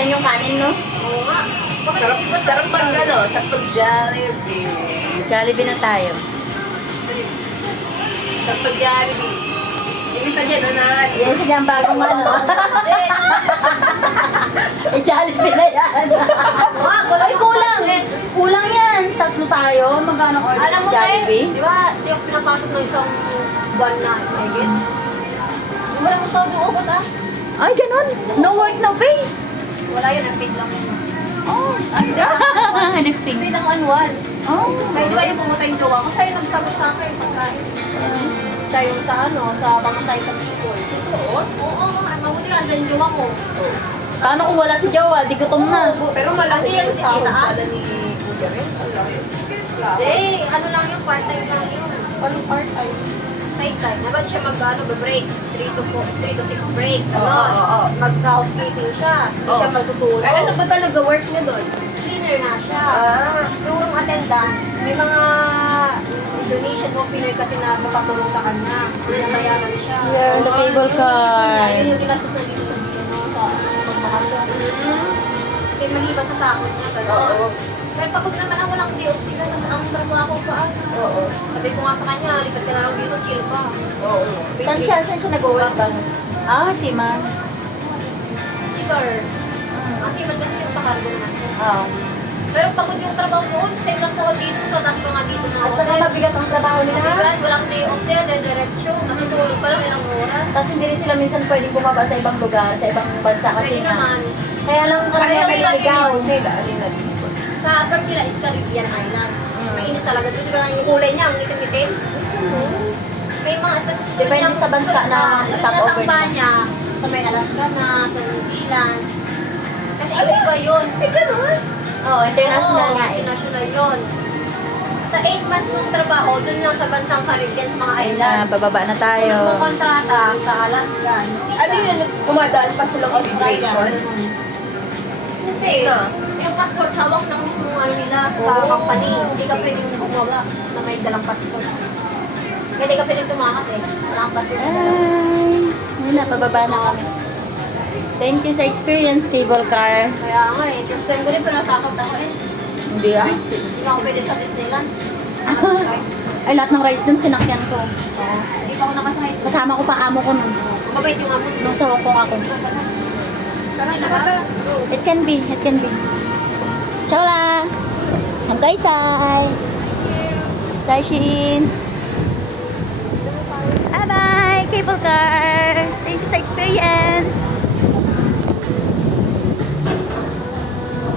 rin yung kanin, no? Oo nga. Bakit Sarap, di ba sarap pag ano, sarap pag Jollibee. Jollibee na tayo. Sarap pag Jollibee. Yung isa dyan, Yan siya ang bagong ano. Eh, Jollibee na yan. Ay, kulang. Kulang yan. Tatlo tayo. Magkano order Alam ng mo, Jollibee? di ba, di ako pinapasok ng isang buwan na higit? Wala mong sodo ubos ah. Ay, ganun. No work, no pay. Wala yun, ang paid lang yun. Oh, Hindi isang annual. Oh. Kaya di ba yung pumunta yung jowa ko, sa'yo nagsagot sa akin pagkain. Siya yung sa ano, sa Bangasay sa Bicol. Totoo? Oo, mabuti ka, andyan yung jowa ko. Paano kung wala si Jowa? Di gutom na. Pero malaki Hindi, yung sahod itaan. pala ni Kuya Renz. Ang laki. Sahod. Hindi, ano lang yung part-time lang yun. Anong part-time? Side time. Dapat siya mag-break. 3 to 6 break. Oo. Mag-housekeeping siya. Hindi siya magtutulog. Ay, ano ba talaga work niya doon? Cleaner nga siya. Ah. Yung attendant, may mga Indonesian o Pinoy kasi na makatulong sa kanya. Pinabayaran siya. Yeah, the cable car. Yun yung ginastos na dito sa pagmahasyon. Kaya maliban sa sahod niya. Oo. Pero pagod naman ang walang day off sila, nasa ang trabaho pa. Oo. Sabi ko nga sa kanya, lipat ka na lang dito, chill pa. Oo. Saan siya nag-work ba? Ah, si Man. Si Bers. Ang siman kasi yung sa cargo naman. Oh. Pero pagod yung trabaho doon, kasi lang sa dito, so taas pa nga dito na. At saka mabigat ang trabaho nila. Mabigat, walang day off din, diretso. Natutulog pa lang ilang oras. Tapos hindi rin sila minsan pwedeng bumaba sa ibang lugar, sa ibang bansa kasi Pwede nga. naman. Kaya lang kami Ano yung naliligaw. Ano yung nalilipot? Sa part nila is Caribbean Island. Mainit talaga. Doon diba yung kulay niya, ang itim-itim? May mga sa susunod Depende niya- sa bansa na susunod stopover niya sa niya, sa may Alaska na, sa New Zealand. Kasi iba yun. Eh, ganun. Oo, international Oo, nga eh. International yun. Sa 8 months ng trabaho, doon lang sa bansang Caribbean, sa mga Ayun island. na, bababa na tayo. Nung kontrata sa Alaska, New Zealand. Ano yun? Dumadaan pa silang immigration? Hindi. Yung passport hawak ng mismo ano nila sa company. Hindi ka pwedeng bumaba na may dalang passport. Kaya hindi ka pwedeng tumakas eh. Wala kang passport. Ay, yun na, pababa na kami. Thank you sa experience, cable car. Kaya nga eh. First time ko rin pero natakot ako eh. Hindi ah. Hindi ako pwede sa Disneyland. Ay, lahat ng rides dun sinakyan ko. Hindi pa ako nakasakay. Kasama ko pa amo ko nun. Mabait yung amo. Nung sa Hong Kong ako. Tara, tara. It can be, it can be. Ciao la! Ang kaisay! Daishin! Bye-bye! Cable cars! Thank you sa experience!